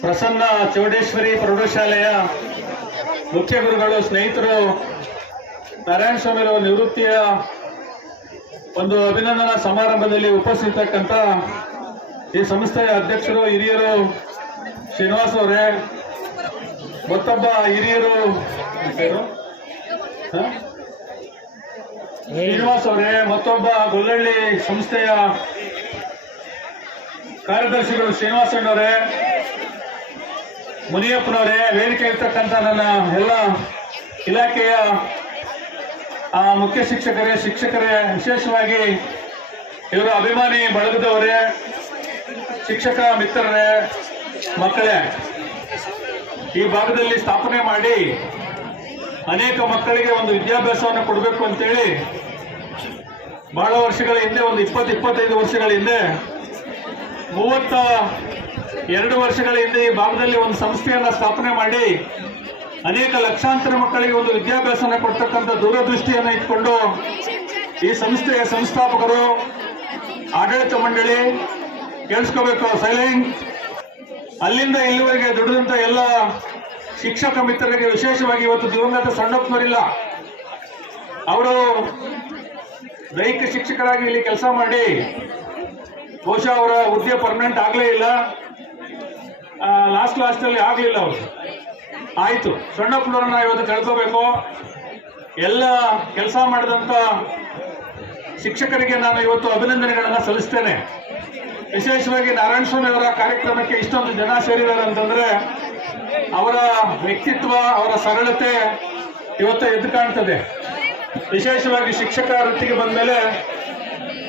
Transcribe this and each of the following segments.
ಪ್ರಸನ್ನ ಚೌಡೇಶ್ವರಿ ಪ್ರೌಢಶಾಲೆಯ ಮುಖ್ಯ ಗುರುಗಳು, ಸ್ನೇಹಿತರು, ನಾರಾಯಣ ಸ್ವಾಮಿ ಅವರ ನಿವೃತ್ತಿಯ ಒಂದು ಅಭಿನಂದನಾ ಸಮಾರಂಭದಲ್ಲಿ ಉಪಸ್ಥಿತಕ್ಕಂಥ ಈ ಸಂಸ್ಥೆಯ ಅಧ್ಯಕ್ಷರು, ಹಿರಿಯರು ಶ್ರೀನಿವಾಸ್ ಅವರೇ, ಮತ್ತೊಬ್ಬ ಹಿರಿಯರು? ಶ್ರೀನಿವಾಸ್ ಅವರೇ, ಮತ್ತೊಬ್ಬ ಗೊಲ್ಲಳ್ಳಿ ಸಂಸ್ಥೆಯ ಕಾರ್ಯದರ್ಶಿಗಳು ಶ್ರೀನಿವಾಸ್ ಅಣ್ಣವರೇ ಮುನಿಯಪ್ಪನವರೇ, ವೇದಿಕೆ ಇರ್ತಕ್ಕಂಥ ನನ್ನ ಎಲ್ಲ ಇಲಾಖೆಯ ಮುಖ್ಯ ಶಿಕ್ಷಕರೇ ಶಿಕ್ಷಕರೇ, ವಿಶೇಷವಾಗಿ ಇವರ ಅಭಿಮಾನಿ ಬಳಗದವರೇ, ಶಿಕ್ಷಕ ಮಿತ್ರರೇ, ಮಕ್ಕಳೇ, ಈ ಭಾಗದಲ್ಲಿ ಸ್ಥಾಪನೆ ಮಾಡಿ ಅನೇಕ ಮಕ್ಕಳಿಗೆ ಒಂದು ವಿದ್ಯಾಭ್ಯಾಸವನ್ನು ಕೊಡಬೇಕು ಅಂತೇಳಿ ಬಹಳ ವರ್ಷಗಳ ಹಿಂದೆ, ಒಂದು ಇಪ್ಪತ್ತು, ಇಪ್ಪತ್ತೈದು ವರ್ಷಗಳ ಹಿಂದೆ ಮೂವತ್ತ ಎರಡು ವರ್ಷಗಳ ಹಿಂದೆ ಈ ಭಾಗದಲ್ಲಿ ಒಂದು ಸಂಸ್ಥೆಯನ್ನ ಸ್ಥಾಪನೆ ಮಾಡಿ ಅನೇಕ ಲಕ್ಷಾಂತರ ಮಕ್ಕಳಿಗೆ ಒಂದು ವಿದ್ಯಾಭ್ಯಾಸನ ಕೊಡ್ತಕ್ಕಂಥ ದೂರದೃಷ್ಟಿಯನ್ನ ಇಟ್ಕೊಂಡು ಈ ಸಂಸ್ಥೆಯ ಸಂಸ್ಥಾಪಕರು, ಆಡಳಿತ ಮಂಡಳಿ, ಕೇಳಿಸ್ಕೋಬೇಕು, ಸೈಲೆಂಟ್. ಅಲ್ಲಿಂದ ಇಲ್ಲಿವರೆಗೆ ದುಡಿದಂತ ಎಲ್ಲ ಶಿಕ್ಷಕ ಮಿತ್ರರಿಗೆ ವಿಶೇಷವಾಗಿ ಇವತ್ತು ದಿವಂಗತ ಸಣ್ಣಪ್ಪನವರಿಲ್ಲ. ಅವರು ದೈಹಿಕ ಶಿಕ್ಷಕರಾಗಿ ಇಲ್ಲಿ ಕೆಲಸ ಮಾಡಿ ಬಹುಶಃ ಅವರ ಹುದ್ದೆ ಪರ್ಮನೆಂಟ್ ಆಗಲೇ ಇಲ್ಲ. ಲಾಸ್ಟ್ ಲಾಸ್ಟ್ ಅಲ್ಲಿ ಆಗಲಿಲ್ಲ ಅವರು. ಆಯ್ತು. ಪುಟ್ಟರನ್ನ ಇವತ್ತು ಕಳ್ಕೋಬೇಕು. ಎಲ್ಲ ಕೆಲಸ ಮಾಡಿದಂತ ಶಿಕ್ಷಕರಿಗೆ ನಾನು ಇವತ್ತು ಅಭಿನಂದನೆಗಳನ್ನು ಸಲ್ಲಿಸ್ತೇನೆ. ವಿಶೇಷವಾಗಿ ನಾರಾಯಣ ಸ್ವಾಮಿ ಅವರ ಕಾರ್ಯಕ್ರಮಕ್ಕೆ ಇಷ್ಟೊಂದು ಜನ ಸೇರಿದ್ದಾರೆ ಅಂತಂದ್ರೆ ಅವರ ವ್ಯಕ್ತಿತ್ವ, ಅವರ ಸರಳತೆ ಇವತ್ತು ಎದ್ದು ಕಾಣ್ತದೆ. ವಿಶೇಷವಾಗಿ ಶಿಕ್ಷಕ ವೃತ್ತಿಗೆ ಬಂದ ಮೇಲೆ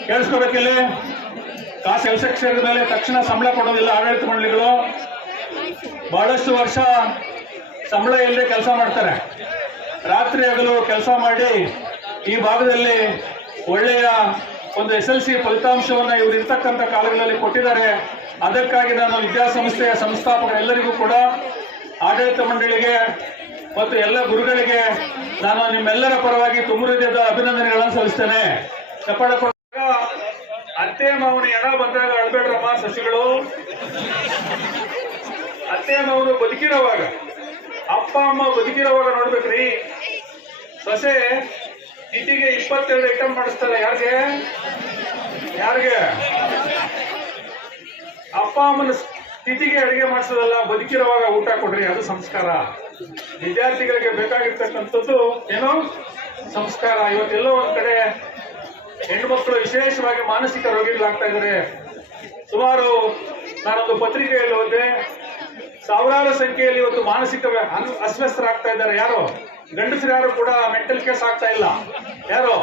ಕೇಳಿಸ್ಕೋಬೇಕಿಲ್ಲಿ? ಕೆಲಸಕ್ಕೆ ಸೇರಿದ ಮೇಲೆ ತಕ್ಷಣ ಸಂಬಳ ಕೊಡೋದಿಲ್ಲ ಆಡಳಿತ ಮಂಡಳಿಗಳು. ಬಹಳಷ್ಟು ವರ್ಷ ಸಂಬಳ ಇಲ್ಲದೆ ಕೆಲಸ ಮಾಡ್ತಾರೆ. ರಾತ್ರಿ ಹಗಲು ಕೆಲಸ ಮಾಡಿ ಈ ಭಾಗದಲ್ಲಿ ಒಳ್ಳೆಯ ಒಂದು ಎಸ್ ಎಲ್ ಸಿ ಫಲಿತಾಂಶವನ್ನು ಇವರು ಇರ್ತಕ್ಕಂಥ ಕಾಲಗಳಲ್ಲಿ ಕೊಟ್ಟಿದ್ದಾರೆ. ಅದಕ್ಕಾಗಿ ನಾನು ವಿದ್ಯಾಸಂಸ್ಥೆಯ ಸಂಸ್ಥಾಪಕರೆಲ್ಲರಿಗೂ ಕೂಡ ಆಡಳಿತ ಮಂಡಳಿಗೆ ಮತ್ತು ಎಲ್ಲ ಗುರುಗಳಿಗೆ ನಾನು ನಿಮ್ಮೆಲ್ಲರ ಪರವಾಗಿ ತುಮುರುದ್ಯದ ಅಭಿನಂದನೆಗಳನ್ನು ಸಲ್ಲಿಸ್ತೇನೆ. ಕೊಟ್ಟಾಗ ಅತ್ತೆ ಮಾವನ ಎಣ ಬಂದಾಗ ಅಳ್ಬೇಡ್ರಮ್ಮ ಸಸಿಗಳು. ಅತ್ತೆ ಮಾವನು ಬದುಕಿರೋವಾಗ, ಅಪ್ಪ, ಅಮ್ಮ ಬದುಕಿರೋವಾಗ ನೋಡ್ಬೇಕ್ರಿ. ಸೊಸೆ, ಇಟ್ಟಿಗೆ ಇಪ್ಪತ್ತೆರಡು ಐಟಮ್ ಮಾಡಿಸ್ತಾರೆ. ಯಾರಿಗೆ? ಯಾರಿಗೆ? ಅಪ್ಪ ಅಮ್ಮನ ಸ್ಥಿತಿಗೆ ಅಡಿಗೆ ಮಾಡಿಸೋದಲ್ಲ, ಬದುಕಿರುವಾಗ ಊಟ ಕೊಡ್ರಿ, ಅದು ಸಂಸ್ಕಾರ. ವಿದ್ಯಾರ್ಥಿಗಳಿಗೆ ಬೇಕಾಗಿರ್ತಕ್ಕಂಥದ್ದು ಏನು? ಸಂಸ್ಕಾರ. ಇವತ್ತೆಲ್ಲೋ ಒಂದ್ ಕಡೆ ಹೆಣ್ಮಕ್ಳು ವಿಶೇಷವಾಗಿ ಮಾನಸಿಕ ರೋಗಿಗಳಾಗ್ತಾ ಇದ್ದಾರೆ. ಸುಮಾರು ನಾನೊಂದು ಪತ್ರಿಕೆಯಲ್ಲಿ ಓದಿದೆ. ಸಾವಿರಾರು ಸಂಖ್ಯೆಯಲ್ಲಿ ಇವತ್ತು ಮಾನಸಿಕ ಅಸ್ವಸ್ಥರಾಗ್ತಾ ಇದ್ದಾರೆ. ಯಾರು? ಗಂಡಸರು ಯಾರು ಕೂಡ ಮೆಂಟಲ್ ಕೇಸ್ ಆಗ್ತಾ ಇಲ್ಲ. ಯಾರು?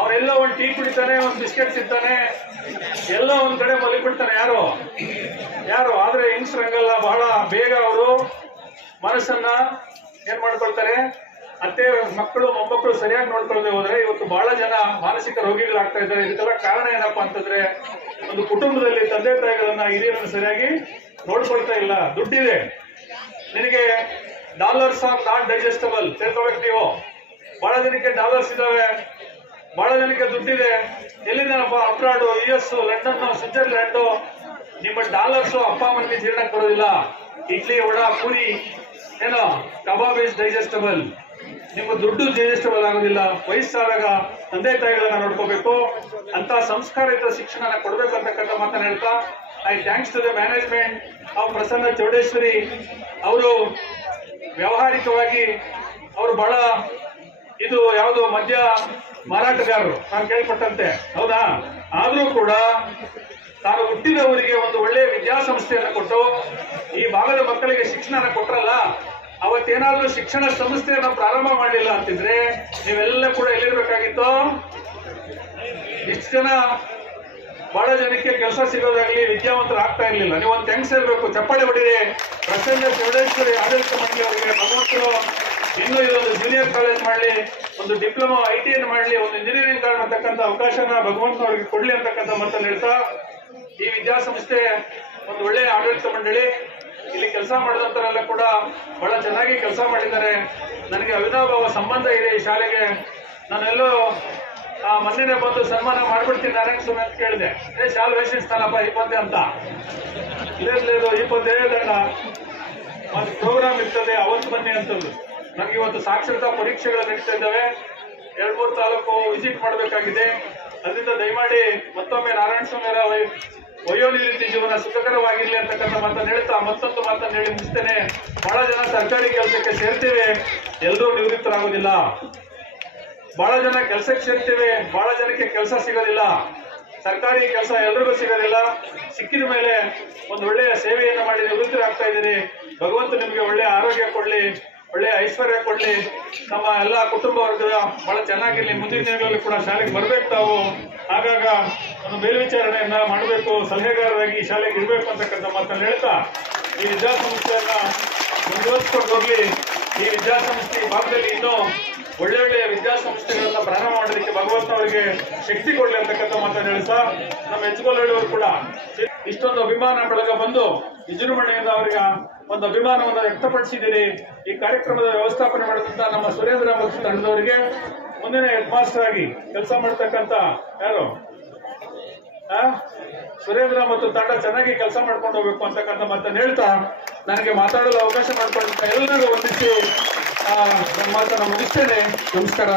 ಅವರೆಲ್ಲ ಒಂದು ಟೀ ಕುಡಿತಾನೆ, ಒಂದು ಬಿಸ್ಕೆಟ್ ತಿಂತಾನೆ, ಎಲ್ಲ ಒಂದ್ ಕಡೆ ಮಲಗಿಬಿಡ್ತಾನೆ ಯಾರು? ಯಾರು? ಆದ್ರೆ ಹಿಂಗ್ಸ್ರಂಗಲ್ಲ ಬಹಳ ಬೇಗ ಅವರು ಮನಸ್ಸನ್ನ ಏನ್ ಮಾಡ್ಕೊಳ್ತಾರೆ? ಅತ್ತೆ, ಮಕ್ಕಳು, ಮೊಮ್ಮಕ್ಕಳು ಸರಿಯಾಗಿ ನೋಡ್ಕೊಳ್ಳದೆ ಹೋದ್ರೆ ಇವತ್ತು ಬಹಳ ಜನ ಮಾನಸಿಕ ರೋಗಿಗಳಾಗ್ತಾ ಇದ್ದಾರೆ. ಇದಕ್ಕೆಲ್ಲ ಕಾರಣ ಏನಪ್ಪಾ ಅಂತಂದ್ರೆ, ಒಂದು ಕುಟುಂಬದಲ್ಲಿ ತಂದೆ ತಾಯಿಗಳನ್ನ ಹಿರಿಯರನ್ನ ಸರಿಯಾಗಿ ನೋಡ್ಕೊಳ್ತಾ ಇಲ್ಲ. ದುಡ್ಡಿದೆ. ನಿನಗೆ ಡಾಲರ್ಸ್ ಆರ್ ನಾಟ್ ಡೈಜೆಸ್ಟಬಲ್, ತಿಳ್ಕೊಬೇಕು ನೀವು. ಬಹಳ ಜನಕ್ಕೆ ಡಾಲರ್ಸ್ ಇದಾವೆ. ಬಹಳ ಜನಕ್ಕೆ ದುಡ್ಡಿದೆ. ಎಲ್ಲಿಂದನಪ್ಪ abroad U S London Switzerland ನಿಮ್ಮ ಡಾಲರ್ಸ್ ಅಪ್ಪ, ಅಮ್ಮನಿಗೆ ಜೀರ್ಣಕ್ಕೆ ಬರೋದಿಲ್ಲ. ಇಡ್ಲಿ, ವಡಾ, ಪೂರಿ, ಏನೋ, ಕಬಾಬ್ ಇಸ್ ಡೈಜೆಸ್ಟಬಲ್ ನಿಮ್ಮ ದುಡ್ಡು ಡೈಜೆಸ್ಟಬಲ್ ಆಗೋದಿಲ್ಲ ವಯಸ್ಸಾದಾಗ ತಂದೆ ತಾಯಿಗಳನ್ನ ನೋಡ್ಕೋಬೇಕು, ಅಂತ ಸಂಸ್ಕಾರಯುತ ಶಿಕ್ಷಣ ಕೊಡ್ಬೇಕು ಅಂತಕ್ಕಂಥ ಮಾತನ್ನ ಹೇಳ್ತಾ I thanks to the management of Prasanna Chowdeshwari ಅವರು ವ್ಯಾವಹಾರಿಕವಾಗಿ ಅವರು ಬಹಳ ಇದು ಯಾವುದು ಮದ್ಯ ಮಾರಾಟಗಾರರು ನಾನು ಕೇಳ್ಪಟ್ಟಂತೆ, ಹೌದಾ? ಆದರೂ ಕೂಡ ತಾನು ಹುಟ್ಟಿದವರಿಗೆ ಒಂದು ಒಳ್ಳೆಯ ವಿದ್ಯಾಸಂಸ್ಥೆಯನ್ನು ಕೊಟ್ಟು, ಈ ಭಾಗದ ಮಕ್ಕಳಿಗೆ ಶಿಕ್ಷಣ ಕೊಟ್ರಲ್ಲ ಅವತ್ತೇನಾದ್ರೂ ಶಿಕ್ಷಣ ಸಂಸ್ಥೆಯನ್ನ ಪ್ರಾರಂಭ ಮಾಡಲಿಲ್ಲ ಅಂತಿದ್ರೆ ನೀವೆಲ್ಲ ಕೂಡ ಎಲ್ಲಿರ್ಬೇಕಾಗಿತ್ತು? ಇಷ್ಟು ಜನ ಬಹಳ ಜನಕ್ಕೆ ಕೆಲಸ ಸಿಗೋದಾಗ್ಲಿ ವಿದ್ಯಾವಂತರು ಆಗ್ತಾ ಇರ್ಲಿಲ್ಲ. ನೀವು ಒಂದು ಥ್ಯಾಂಕ್ಸ್ ಇರಬೇಕು ಚಪ್ಪಾಳೆ ಹೊಡಿರಿ ಪ್ರಸನ್ನ ಚೌಡೇಶ್ವರಿ ಆಡಳಿತ ಮಂಡಳಿ ಅವರಿಗೆ ಭಗವಂತರು ಇನ್ನೂ ಇದೊಂದು ಜೂನಿಯರ್ ಕಾಲೇಜ್ ಮಾಡಲಿ, ಒಂದು ಡಿಪ್ಲೊಮಾ ಐ ಟಿ ಅನ್ನು ಮಾಡಲಿ, ಒಂದು ಇಂಜಿನಿಯರಿಂಗ್ ಕಾರ್ಡ್ ಅಂತಕ್ಕಂಥ ಅವಕಾಶನ ಭಗವಂತನವರಿಗೆ ಕೊಡ್ಲಿ ಅಂತಕ್ಕಂಥ ಮಾತನ್ನು ಹೇಳ್ತಾ ಈ ವಿದ್ಯಾಸಂಸ್ಥೆ ಒಂದು ಒಳ್ಳೆಯ ಆಡಳಿತ ಮಂಡಳಿ. ಇಲ್ಲಿ ಕೆಲಸ ಮಾಡಿದಂತರೆಲ್ಲ ಕೂಡ ಬಹಳ ಚೆನ್ನಾಗಿ ಕೆಲಸ ಮಾಡಿದ್ದಾರೆ. ನನಗೆ ಅವಿನಾಭಾವ ಸಂಬಂಧ ಇದೆ ಈ ಶಾಲೆಗೆ. ನಾನೆಲ್ಲೋ, ಆ, ಮೊನ್ನೆನೆ ಬಂದು ಸನ್ಮಾನ ಮಾಡ್ಬಿಡ್ತೀನಿ ನಾರಾಯಣ ಸ್ವಾಮಿ ಅಂತ ಕೇಳಿದೆ. ಏ, ಶಾಲೆ ವೇಷಿಸ್ತಾನಪ್ಪ ಇಪ್ಪತ್ತೇ ಅಂತ. ಇಲ್ಲೇದು ಇಪ್ಪತ್ತೇ ಬೇಡ ಒಂದು ಪ್ರೋಗ್ರಾಮ್ ಇರ್ತದೆ, ಅವತ್ತು ಬನ್ನಿ ಅಂತಂದು. ನಮ್ಗೆ ಇವತ್ತು ಸಾಕ್ಷರತಾ ಪರೀಕ್ಷೆಗಳು ನಡೀತಾ ಇದ್ದಾವೆ. ಎರಡ್ಮೂರು ತಾಲೂಕು ವಿಸಿಟ್ ಮಾಡಬೇಕಾಗಿದೆ. ಅದರಿಂದ ದಯಮಾಡಿ ಮತ್ತೊಮ್ಮೆ ನಾರಾಯಣ ಸ್ವಾಮಿ ಅವರ ವೈ- ರೀತಿ ಜೀವನ ಸುಖಕರವಾಗಿರ್ಲಿ ಅಂತಕ್ಕಂಥ ಮಾತನ್ನು ಹೇಳ್ತಾ ಮತ್ತೊಂದು ಮಾತನ್ನು ಹೇಳಿ ಮುಗಿಸ್ತೇನೆ. ಬಹಳ ಜನ ಸರ್ಕಾರಿ ಕೆಲಸಕ್ಕೆ ಸೇರ್ತೇವೆ. ಎಲ್ಲರೂ ನಿವೃತ್ತರಾಗೋದಿಲ್ಲ ಬಹಳ ಜನ ಕೆಲಸಕ್ಕೆ ಸೇರ್ತೇವೆ. ಬಹಳ ಜನಕ್ಕೆ ಕೆಲಸ ಸಿಗೋದಿಲ್ಲ. ಸರ್ಕಾರಿ ಕೆಲಸ ಎಲ್ರಿಗೂ ಸಿಗೋದಿಲ್ಲ. ಸಿಕ್ಕಿದ ಮೇಲೆ ಒಂದು ಒಳ್ಳೆಯ ಸೇವೆಯನ್ನು ಮಾಡಿ ನಿವೃತ್ತರಾಗ್ತಾ ಇದ್ದೀರಿ. ಭಗವಂತ ನಿಮಗೆ ಒಳ್ಳೆಯ ಆರೋಗ್ಯ ಕೊಡ್ಲಿ. ಒಳ್ಳೆಯ ಐಶ್ವರ್ಯ ಕೊಡ್ಲಿ. ನಮ್ಮ ಎಲ್ಲ ಕುಟುಂಬ ವರ್ಗದ ಬಹಳ ಚೆನ್ನಾಗಿರ್ಲಿ. ಮುಂದಿನ ದಿನಗಳಲ್ಲಿ ಕೂಡ ಶಾಲೆಗೆ ಬರ್ಬೇಕು ತಾವು. ಆಗಾಗ ಒಂದು ಮೇಲ್ವಿಚಾರಣೆಯನ್ನ ಮಾಡಬೇಕು. ಸಲಹೆಗಾರರಾಗಿ ಶಾಲೆಗೆ ಇರಬೇಕು ಅಂತಕ್ಕಂಥ ಮಾತನ್ನು ಹೇಳ್ತಾ ಈ ವಿದ್ಯಾಸಂಸ್ಥೆಯನ್ನ ಮುಂದುವರಿಸ್ಕೊಂಡು ಹೋಗ್ಲಿ. ಈ ವಿದ್ಯಾಸಂಸ್ಥೆ ಭಾಗದಲ್ಲಿ ಇನ್ನೂ ಒಳ್ಳೆ ಒಳ್ಳೆಯ ವಿದ್ಯಾಸಂಸ್ಥೆಗಳನ್ನ ಪ್ರಾರಂಭ ಮಾಡಲಿಕ್ಕೆ ಭಗವಂತ ಅವರಿಗೆ ಶಕ್ತಿ ಕೊಡಲಿ ಅಂತಕ್ಕಂಥ ಮಾತನ್ನು ಹೇಳ್ತಾ ನಮ್ಮ ಎಚ್ಗೋಲಹಳ್ಳಿಯವರು ಕೂಡ ಇಷ್ಟೊಂದು ಅಭಿಮಾನ ಬೆಳಗ ಬಂದು ವಿಜೃಂಭಣೆಯಿಂದ ಅವರಿಗೆ ಒಂದು ಅಭಿಮಾನವನ್ನು ವ್ಯಕ್ತಪಡಿಸಿದ್ದೀರಿ. ಈ ಕಾರ್ಯಕ್ರಮದ ವ್ಯವಸ್ಥಾಪನೆ ಮಾಡಿದಂತ ನಮ್ಮ ಸುರೇಂದ್ರ ಮತ್ತು ತಂಡದವರಿಗೆ ಮುಂದಿನ ಹೆಡ್ ಮಾಸ್ಟರ್ ಆಗಿ ಕೆಲಸ ಮಾಡ್ತಕ್ಕಂತ ಯಾರು? ಸುರೇಂದ್ರ ಮತ್ತು ತಂಡ ಚೆನ್ನಾಗಿ ಕೆಲಸ ಮಾಡ್ಕೊಂಡು ಹೋಗ್ಬೇಕು ಅಂತಕ್ಕಂಥ ಮಾತನ್ನು ಹೇಳ್ತಾ ನನಗೆ ಮಾತಾಡಲು ಅವಕಾಶ ಮಾಡ್ಕೊಂಡಂತ ಎಲ್ಲರಿಗೂ ವಂದಿಸಿ. ನನ್ನ ಮಾತನ್ನು ಮುಗಿಸ್ತೇನೆ. ನಮಸ್ಕಾರ.